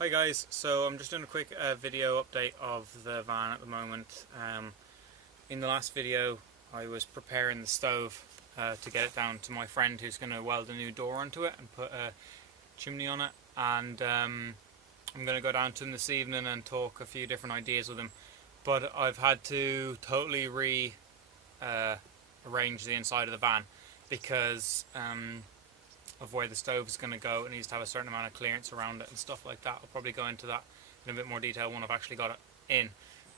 Hi guys, so I'm just doing a quick video update of the van at the moment. In the last video I was preparing the stove to get it down to my friend who's going to weld a new door onto it and put a chimney on it, and I'm going to go down to him this evening and talk a few different ideas with him. But I've had to totally arrange the inside of the van because of where the stove is going to go. It needs to have a certain amount of clearance around it and stuff like that. I'll probably go into that in a bit more detail when I've actually got it in.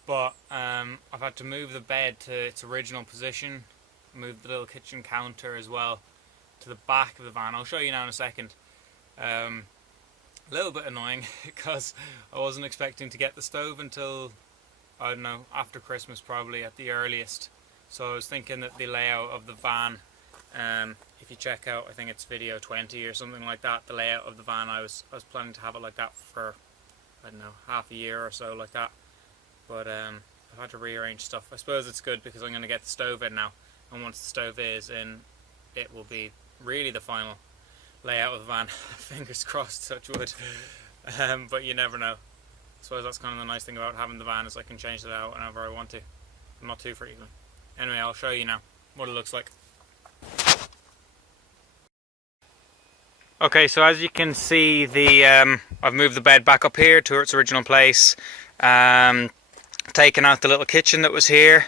But I've had to move the bed to its original position, move the little kitchen counter as well to the back of the van. I'll show you now in a second. A little bit annoying because I wasn't expecting to get the stove until, I don't know, after Christmas probably at the earliest. So I was thinking that the layout of the van, if you check out, I think it's video 20 or something like that, the layout of the van, I was planning to have it like that for, I don't know, half a year or so like that. But I've had to rearrange stuff. I suppose it's good because I'm going to get the stove in now, and once the stove is in, it will be really the final layout of the van. Fingers crossed, touch wood. But you never know. I suppose that's kind of the nice thing about having the van, is I can change it out whenever I want to. I'm not too frequent. Anyway, I'll show you now what it looks like. Okay, so as you can see, I've moved the bed back up here to its original place, taken out the little kitchen that was here,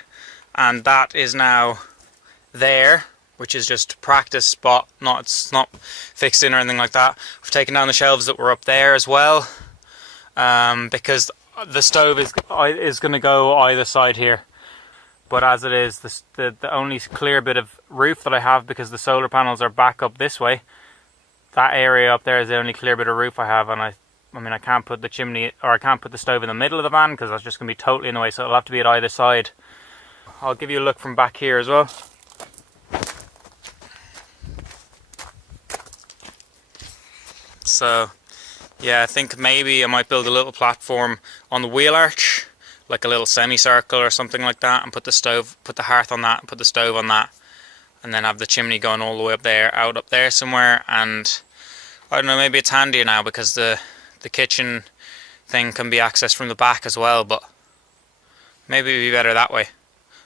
and that is now there, which is just a practice spot, it's not fixed in or anything like that. We've taken down the shelves that were up there as well, because the stove is going to go either side here. But as it is, the only clear bit of roof that I have, because the solar panels are back up this way, that area up there is the only clear bit of roof I have, and I mean I can't put the chimney, or I can't put the stove in the middle of the van because that's just going to be totally in the way, so it'll have to be at either side. I'll give you a look from back here as well. So yeah, I think maybe I might build a little platform on the wheel arch, like a little semicircle or something like that, and put the hearth on that, and put the stove on that, and then have the chimney going all the way up there, out up there somewhere. And I don't know, maybe it's handier now because the kitchen thing can be accessed from the back as well, but maybe it'd be better that way.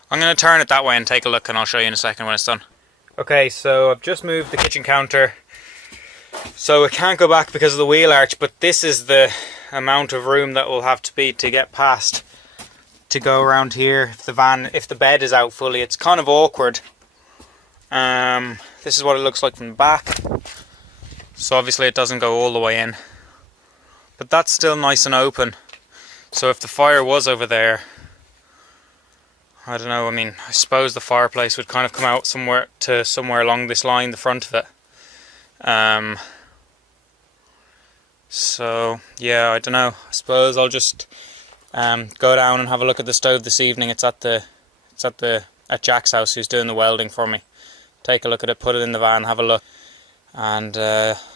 I'm going to turn it that way and take a look, and I'll show you in a second when it's done. Okay, so I've just moved the kitchen counter, so it can't go back because of the wheel arch, but this is the amount of room that will have to be to get past to go around here. If the bed is out fully, it's kind of awkward. This is what it looks like from the back, so obviously it doesn't go all the way in, but that's still nice and open. So if the fire was over there, I don't know, I mean, I suppose the fireplace would kind of come out somewhere along this line, the front of it. So yeah, I don't know, I suppose I'll just go down and have a look at the stove this evening. It's at Jack's house, who's doing the welding for me. Take a look at it, put it in the van, have a look, and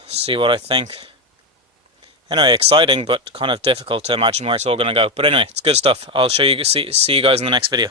see what I think. Anyway, exciting, but kind of difficult to imagine where it's all going to go. But anyway, it's good stuff. I'll see you guys in the next video.